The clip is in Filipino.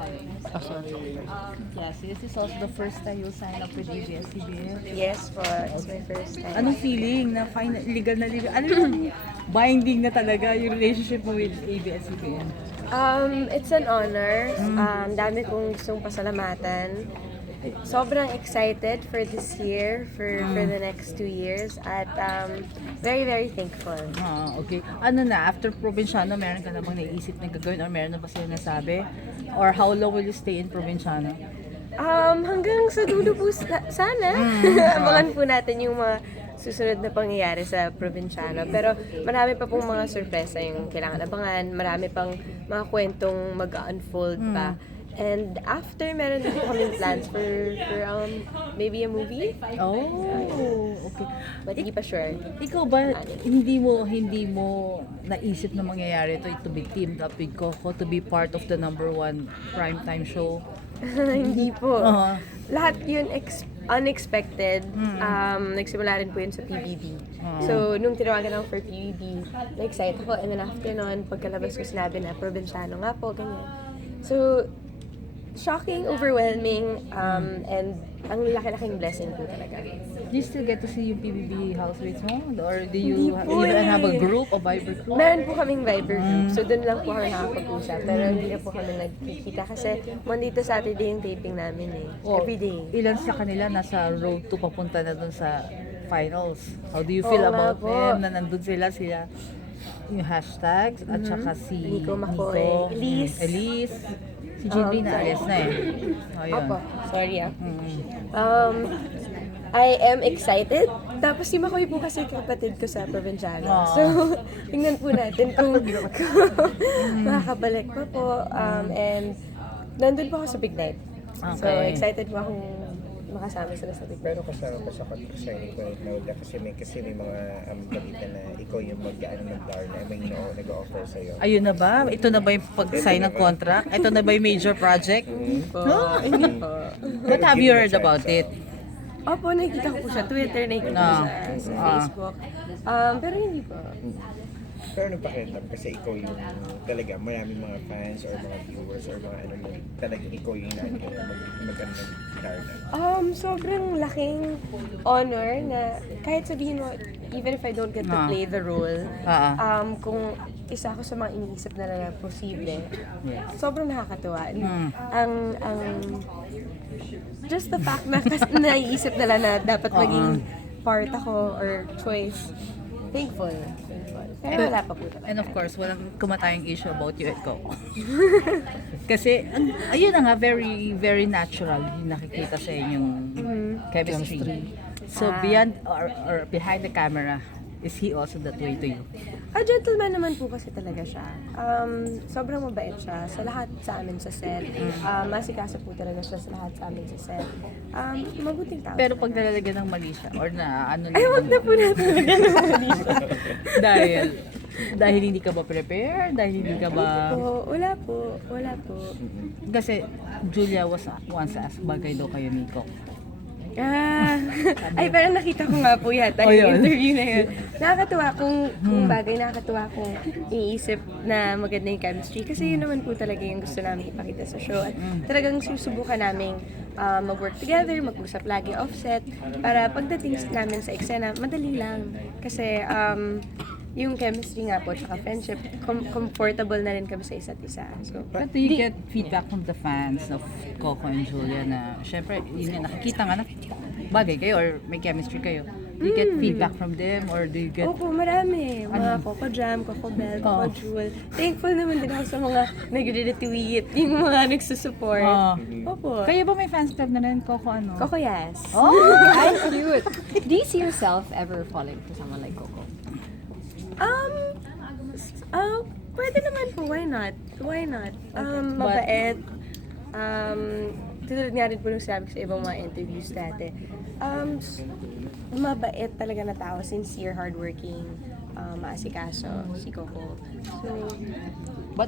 Oh, sorry. Yes, this is also the first time you sign up with ABS-CBN. Yes po, it's my first time. Anong feeling na final, legal na legal? Ano yung binding na talaga yung relationship mo with ABS-CBN? It's an honor. Dami kong gustong pasalamatan. Sobrang excited for this year, for the next 2 years, at very, very thankful. Okay. Ano na, after Provinciano, meron ka na bang naisip na gagawin or meron na ba sila nasabi? Or how long will you stay in Provinciano? Hanggang sa dulo po sana. Abangan po natin yung mga susunod na pangyayari sa Provinciano. Pero marami pa pong mga sorpresa yung kailangan abangan. Marami pang mga kwentong mag-unfold pa. And after, meron din po kaming plans for maybe a movie. Oh, okay. But hindi pa sure. Ikaw ba, hindi mo naisip na mangyayari ito to be teamed up with Coco, to be part of the #1 primetime show? Hindi po. Uh-huh. Lahat yun unexpected. Nagsimula rin po yun sa PBB. So, nung tinawagan ako for PBB, na-excite ako. And then after nun, pagkalabas ko sinabi na, Provinciano nga po, ganyan. So, shocking, overwhelming, and ang laki-laking blessing po talaga. Do you still get to see yung PBB housemates mo? Or do Hindi you po even have a eh. group, a Viber group? Meron po kaming Viber group, so doon lang po kami nakapag-usap. Pero hindi na po kami nagkikita kasi Monday to Saturday yung taping namin eh. Every day. Ilan sa kanila nasa road to papunta na dun sa finals? How do you feel Oo nga about po. them na nandun sila yung hashtags at saka si Nico Macoy, Elise. Si Jinri na alis na eh. Oh, yun. Opo, sorry ah. I am excited. Tapos si Makoy po kasi kapatid ko sa Provinciano. So, tingnan po natin kung makakabalik pa po. And nandun po ako sa Big Night. So, Okay. excited po akong makasama sila sa Big Night. Pero kasama pa sa concerning ko na kasi may mga balita na ikaw yung mag-Darna, may nag-offer sa'yo. Ayun na ba? Ito na ba yung pag-sign ng contract? Ito na ba yung major project? Hindi po. What have you heard about it? Opo, nakikita ko po sa Twitter, nakikita ko sa Facebook. Pero hindi po. Pero ano pakiramdam kasi ikaw yung talaga maraming mga fans or mga viewers or mga ano talagang ikaw yung mag-ano ng Darna. Sobrang laking honor na kahit sabihin mo, even if I don't get to play the role, kung isa ako sa mga iniisip na posible, sobrang nakakatuwa. Ang just the fact na naiisip nila na dapat maging part ako or choice, thankful. Pero wala pa po talaga. And of course, walang kumatayang issue about you at Coco. Kasi, ayun na nga, very, very natural yung nakikita sa inyong chemistry. So, beyond or behind the camera, is he also that way to you? A gentleman naman po kasi talaga siya. Sobrang mabait siya sa lahat sa amin sa set. Masikaso po talaga siya sa lahat sa amin sa set. Mabuting tao. Pero pag nalalagyan ng mali siya, or na ano Ay, wag na po natin lagyan ng mali siya. dahil hindi ka ba prepare? Dahil hindi ka ba... Wala po. Kasi Julia was once asked, bagay daw kayo ni Coco. Ay, parang nakita ko nga po yata yung interview na yun. Nakakatuwa kung bagay, nakakatuwa kung iniisip na maganda yung chemistry. Kasi yun naman po talaga yung gusto namin ipakita sa show. At talagang susubukan namin mag-work together, mag-usap lagi offset, para pagdating namin sa eksena, madali lang. Kasi yung chemistry nga po, tsaka friendship, comfortable na rin kami sa isa't isa. So, But do you get feedback from the fans of Coco and Julia na, syempre, yun nga, nakikita nga na bagay kayo or may chemistry kayo. Do you get feedback from them or do you get... Opo, marami. Mga Coco Jam, Coco Bell, Coco Jewel. Thankful naman din ako sa mga nagre-retweet, yung mga nagsusupport. Opo. Kayo ba may fans club na rin, Coco ano? Coco, yes. Ay, cute. Do you see yourself ever falling for someone like Coco? Pwede naman po. Why not? Mabait. Tulad nga rin po nung sabi ko sa ibang mga interviews dati. Mabait talaga na tao. Sincere, hardworking, maasikaso, si Coco. So,